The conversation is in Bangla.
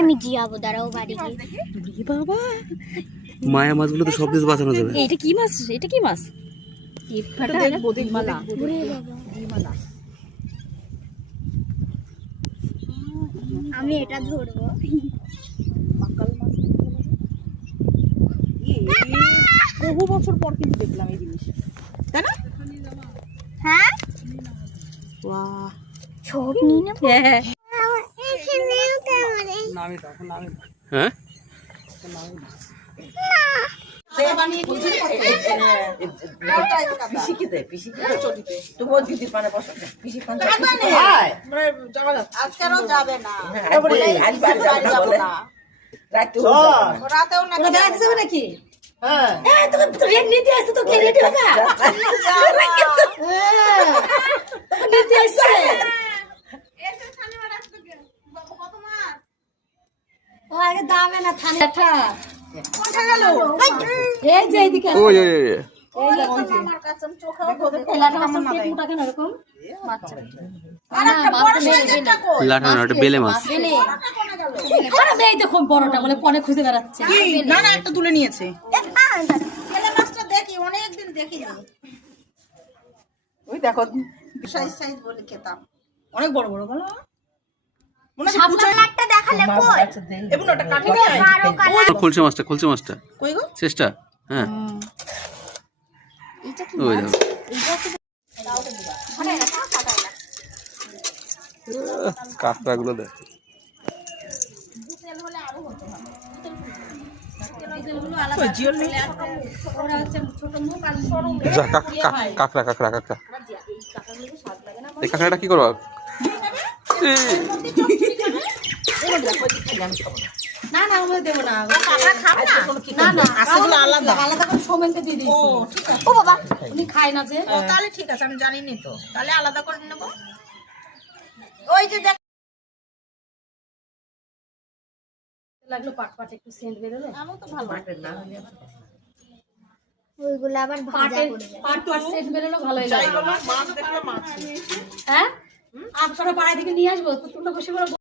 আমি জিয়াবো, দাঁড়াও বাড়ি গিয়ে। বাবা মায়া মাছগুলো তো সব কিছু বাঁচানো যাবে। এটা কি মাছ? এটা কি মাছ? আমি এটা ধরবো। বহু বছর পর কিন্তু দেখলাম এই জিনিস, তাই না? হ্যাঁ বাহ, সব নিয়ে নেবো। হ্যাঁ হ্যাঁ আজকেরও যাবে না, নাকি? ওই ওই ওই লাঠা না, ওটা বেলে মাছ। বড়টা বলে পনে খুঁজে বেড়াচ্ছে। না না, একটা তুলে নিয়েছে। দেখি অনেকদিন দেখিনি, ওই দেখো, সাইজ সাইজ বলে খেতাম। অনেক বড় বড় বলো, মনে হয় সামনে একটা দেখালে কই এবং ওটা কাটে যায়। খুলছে মাছটা, খুলছে মাছটা, কই গো? চেষ্টা। হ্যাঁ এটা কি ওই দেখো, কাঁকড়া গুলো দেখ। যা, কাঁকড়া কাঁকড়া কাঁকড়া, এই কাঁকড়াটা কি করবো? না না, আমাদের দেবো না। না না, আসলে আলাদা। আলাদা করে সোমেনকে দিয়ে দিয়েছি। ও বাবা, উনি খায় না যে। তাহলে ঠিক আছে, আমি জানি নি তো, তাহলে আলাদা করে নেব। ওই যে দেখ, লাগলো পাট পাট একটু সেন্ট বেরোলে। আমি তো ভালো ওইগুলো আবার ভাজা করবে। পাট পাট সেন্ট বেরোলে ভালোই যাই লাগে। বলো, মাছ দেখলে মাছ। হ্যাঁ, আপনারা পাড়ায় থেকে নিয়ে আসবো তো, তোমরা বসে বলে